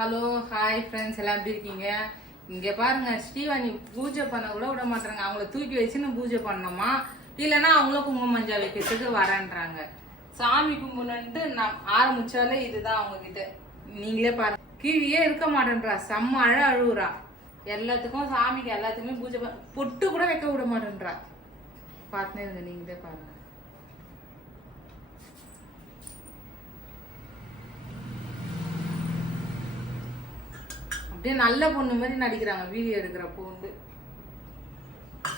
Hello hi friends எல்லாம் எப்படி இருக்கீங்க? இங்கே பாருங்க ஸ்ரீவாணி பூஜை பண்ண கூட விட மாட்டாங்க அவங்கள தூக்கி வச்சுன்னு பூஜை பண்ணோமா இல்லைன்னா அவங்களும் குங்கும மஞ்சள் வைக்கிறதுக்கு வரேன்றாங்க. சாமி கும்பிடன்ட்டு நான் ஆரம்பிச்சாலே இதுதான் அவங்க கிட்ட நீங்களே பாருங்க. கீழே இருக்க மாட்டேன்றா. செம்ம அழ அழுவுறா. எல்லாத்துக்கும் சாமிக்கு எல்லாத்துக்குமே பூஜை பொட்டு கூட வைக்க விட மாட்டேன்றா. பார்த்துனே இருங்க நீங்களே பாருங்க. அப்படியே நல்ல பொண்ணு மாதிரி நடிக்கிறாங்க வீடியோ எடுக்கிறப்போ வந்து.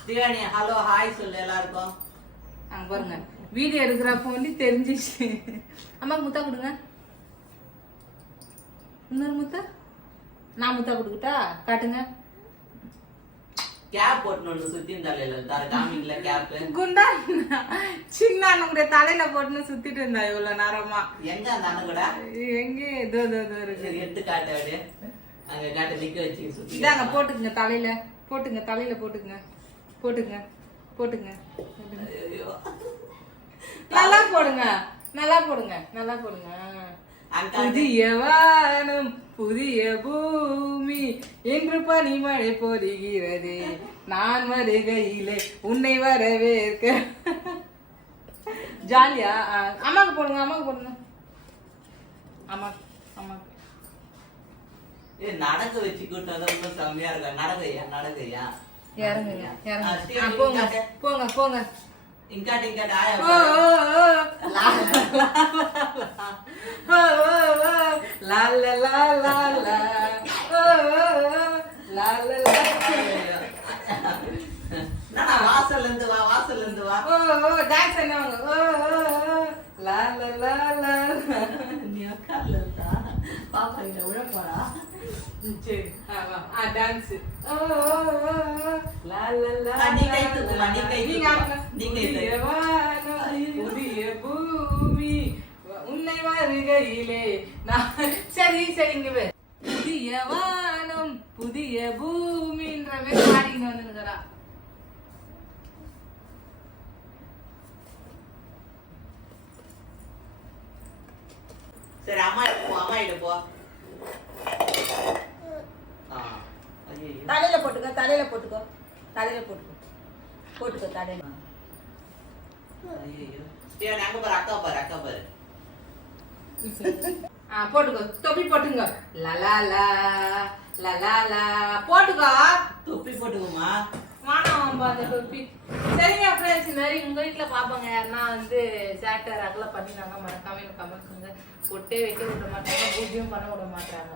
ஸ்ரீவாணி ஹலோ ஹாய் சொல்லு எல்லாருக்கும். அங்க பாருங்க. வீடியோ எடுக்கிறப்போ வந்து தெரிஞ்சிச்சு. அம்மாக்கு முத்தா கொடுங்க. இன்னொரு முத்தா? நான் முத்தா கொடுக்கட்டா? காட்டுங்க. கேப் போட்டணும் சுத்தி தலையில தர காமிக்கல கேப் குண்டா சின்ன அண்ணனுடைய தலையில போட்டுன்னு சுத்திட்டு இருந்தா இவ்வளவு நேரமா? எங்க அந்த அண்ணன் கூட? எங்கே இதோ இதோ இருக்கு. எடுத்து காட்டு அப்படியே அங்க காட்ட நிக்க வச்சு இதாங்க போட்டுக்குங்க தலையில. போட்டுங்க தலையில போட்டுக்குங்க. போட்டுங்க போட்டுங்க. நல்லா போடுங்க நல்லா போடுங்க நல்லா போடுங்க. புதிய வானம் புதிய பூமி என்று பனிமழை பொழிகிறது. நான் வருகையிலே உன்னை வரவேற்க. ஜாலியா? ஆ, அம்மாக்கு போடுங்க அம்மாக்கு போடுங்க. அம்மா ஏய், நடக்க வச்சு கூட்டம் தான் இன்னும் செம்மையா இருக்கா? நடக்கையா நடக்கையா இறங்குங்க இறங்குங்க. போங்க. போங்க போங்க. இங்காட்டு இங்காட்டு ஆயா. லா, லா, லா, லா. லா, லா, வாசல்ல இருந்து வா வாசல்ல இருந்து வா ஓ, ஓ, dance என்னவாங்க? ஓ, ஓ. லா, லா, லா, லா. நீ உட்கார்ல பாப்பா இங்க போறா ம், சரி ஆ, dance. ஓ, ஓ, ஓ. லா, லா, லா, கை கை நீங்க. புதிய பூமி உன்னை வருகையிலே நான் சரி சரி இங்க வே புதிய வானம் புதிய பூமின்ற மாதிரி பாடிக்கிட்டு வந்துருக்கிறா சரி அம்மா போ அம்மா கிட்ட போ ஆ ஐயோ தலையில போட்டுக்கோ தலையில போட்டுக்கோ. தலையில போட்டுக்கோ. போட்டுக்கோ தலையில. போட்டுக்கோ. தொப்பி போட்டுங்க லலா லலா போட்டுக்கோ. தொப்பி போட்டுக்குமா? வானம் அந்த தொப்பி. சரிங்க ஃப்ரெண்ட்ஸ் இந்த மாதிரி உங்க வீட்டுல பாப்பாங்க யாருன்னா வந்து சேட்டை ரகலை பண்ணினாங்க மறக்காம எனக்கு கமெண்ட் பண்ணுங்க பொட்டே வைக்க விட மாட்டாங்க பூஜ்யம் பண்ண விட மாட்டாங்க.